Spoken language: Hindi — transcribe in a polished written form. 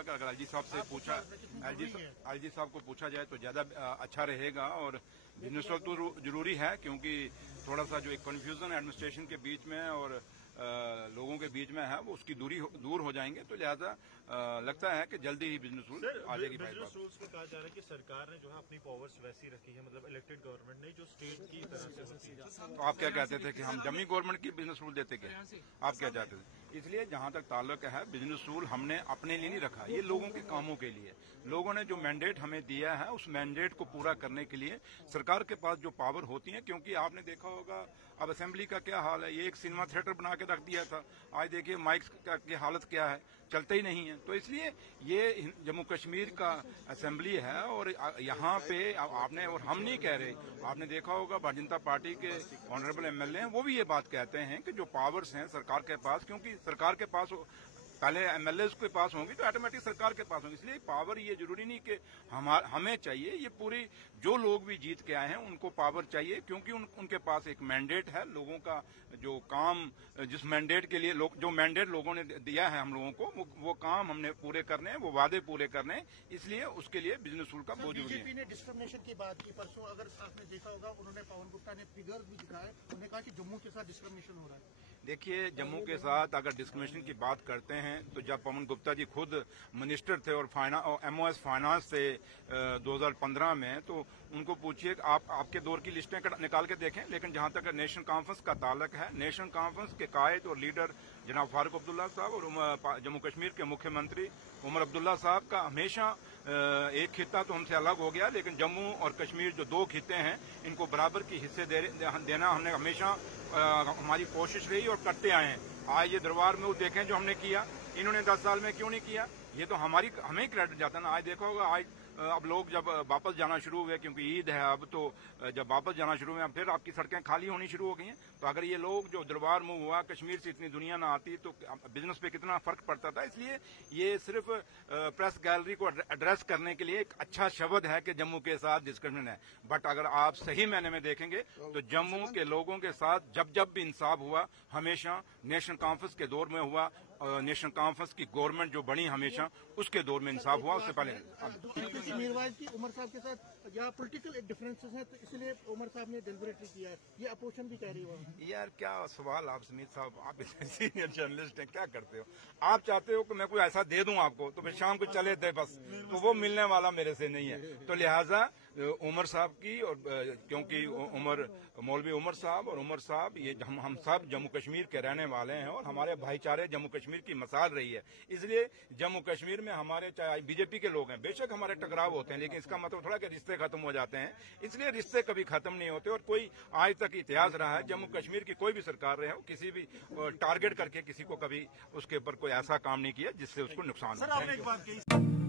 लगा कि अगर एलजी साहब से पूछा, एलजी साहब को पूछा जाए तो ज्यादा अच्छा रहेगा। और बिजनेस रूल तो जरूरी है, क्योंकि थोड़ा सा जो एक कंफ्यूजन एडमिनिस्ट्रेशन के बीच में और लोगों के बीच में है वो उसकी दूर हो जाएंगे। तो लिहाजा लगता है कि जल्दी ही बिजनेस रूल आ जाएगी। बिजनेस रूल्स में कहा जा रहा है कि सरकार ने जो है अपनी पावर्स वैसी रखी है, मतलब इलेक्टेड गवर्नमेंट ने, जो स्टेट की तरह से होती है। तो आप क्या कहते थे कि हम जम्मी गवर्नमेंट की बिजनेस रूल देते क्या? आप क्या चाहते थे? इसलिए जहां तक ताल्लुक है, बिजनेस रूल हमने अपने लिए नहीं रखा, ये लोगों के कामों के लिए। लोगों ने जो मैंडेट हमें दिया है उस मैंडेट को पूरा करने के लिए सरकार के पास जो पावर होती है, क्योंकि आपने देखा होगा अब असेंबली का क्या हाल है, ये एक सिनेमा थिएटर बना के रख दिया था। आज देखिए माइक्स की हालत क्या है, चलते ही नहीं है। तो इसलिए ये जम्मू कश्मीर का असेंबली है और यहाँ पे आपने, और हम नहीं कह रहे, आपने देखा होगा भारतीय जनता पार्टी के ऑनरेबल एमएलए हैं, वो भी ये बात कहते हैं कि जो पावर्स हैं सरकार के पास, क्योंकि सरकार के पास पहले एमएलए के पास होंगी तो ऑटोमेटिक सरकार के पास होंगी। इसलिए पावर ये जरूरी नहीं कि हमें चाहिए, ये पूरी जो लोग भी जीत के आए हैं उनको पावर चाहिए, क्योंकि उनके पास एक मैंडेट है। लोगों का जो काम, जिस मैंडेट के लिए जो मैंडेट लोगों ने दिया है हम लोगों को, वो काम हमने पूरे करने हैं, वो वादे पूरे करने हैं। इसलिए उसके लिए बिजनेस रूल का बहुत जरूरी है। बीजेपी ने डिस्क्रिमिनेशन की बात की परसों, अगर आपने देखा होगा, उन्होंने पवन गुप्ता ने फिगर भी दिखाया, उन्होंने कहा कि जम्मू के साथ डिस्क्रिमिनेशन हो रहा है। देखिए, जम्मू के साथ अगर डिस्क्रिमिनेशन की बात करते हैं तो जब पवन गुप्ता जी खुद मिनिस्टर थे और एमओएस फाइनेंस थे 2015 में, तो उनको पूछिए कि आपके दौर की लिस्टें निकाल के देखें। लेकिन जहां तक नेशनल कॉन्फ्रेंस का ताल्लुक है, नेशनल कॉन्फ्रेंस के कायद और लीडर जनाब फारूक अब्दुल्ला साहब और जम्मू कश्मीर के मुख्यमंत्री उमर अब्दुल्ला साहब का हमेशा एक खित्ता तो हमसे अलग हो गया, लेकिन जम्मू और कश्मीर जो दो खित्ते हैं इनको बराबर की हिस्से देना हमने हमेशा हमारी कोशिश रही और करते आए हैं। आज ये दरबार में वो देखें जो हमने किया, इन्होंने 10 साल में क्यों नहीं किया? ये तो हमें क्रेडिट जाता ना। आज देखो आज अब लोग जब वापस जाना शुरू हुए, क्योंकि ईद है अब, तो जब वापस जाना शुरू हुए फिर आपकी सड़कें खाली होनी शुरू हो गई हैं। तो अगर ये लोग जो दरबार मूव हुआ, कश्मीर से इतनी दुनिया ना आती तो बिजनेस पे कितना फर्क पड़ता था। इसलिए ये सिर्फ प्रेस गैलरी को एड्रेस करने के लिए एक अच्छा शब्द है कि जम्मू के साथ डिस्क्रिमिनेशन है। बट अगर आप सही मायने में देखेंगे तो जम्मू के लोगों के साथ जब भी इंसाफ हुआ, हमेशा नेशनल कॉन्फ्रेंस के दौर में हुआ। नेशनल कॉन्फ्रेंस की गवर्नमेंट जो बनी हमेशा उसके दौर में इंसाफ हुआ, उससे पहले मीरवाइज की उमर साहब के साथ या पॉलिटिकल डिफरेंसेस हैं, तो इसलिए उमर साहब ने डिलिबरेटली किया है, ये अपोजिशन भी कह रही है। यार क्या सवाल आप समीत साहब, आप सीनियर जर्नलिस्ट हैं, क्या करते हो? आप चाहते हो कि मैं कोई ऐसा दे दूं आपको तो फिर शाम को चले दे बस, तो वो मिलने वाला मेरे से नहीं है। तो लिहाजा उमर साहब की, और क्योंकि मौलवी उमर साहब और उमर साहब ये हम सब जम्मू कश्मीर के रहने वाले हैं और हमारे भाईचारे जम्मू कश्मीर की मिसाल रही है। इसलिए जम्मू कश्मीर में हमारे, चाहे बीजेपी के लोग हैं, बेशक हमारे टकराव होते हैं, लेकिन इसका मतलब थोड़ा कि रिश्ते खत्म हो जाते हैं। इसलिए रिश्ते कभी खत्म नहीं होते। और कोई आज तक इतिहास रहा है, जम्मू कश्मीर की कोई भी सरकार रहे हो, किसी भी टारगेट करके किसी को कभी उसके ऊपर कोई ऐसा काम नहीं किया जिससे उसको नुकसान हो।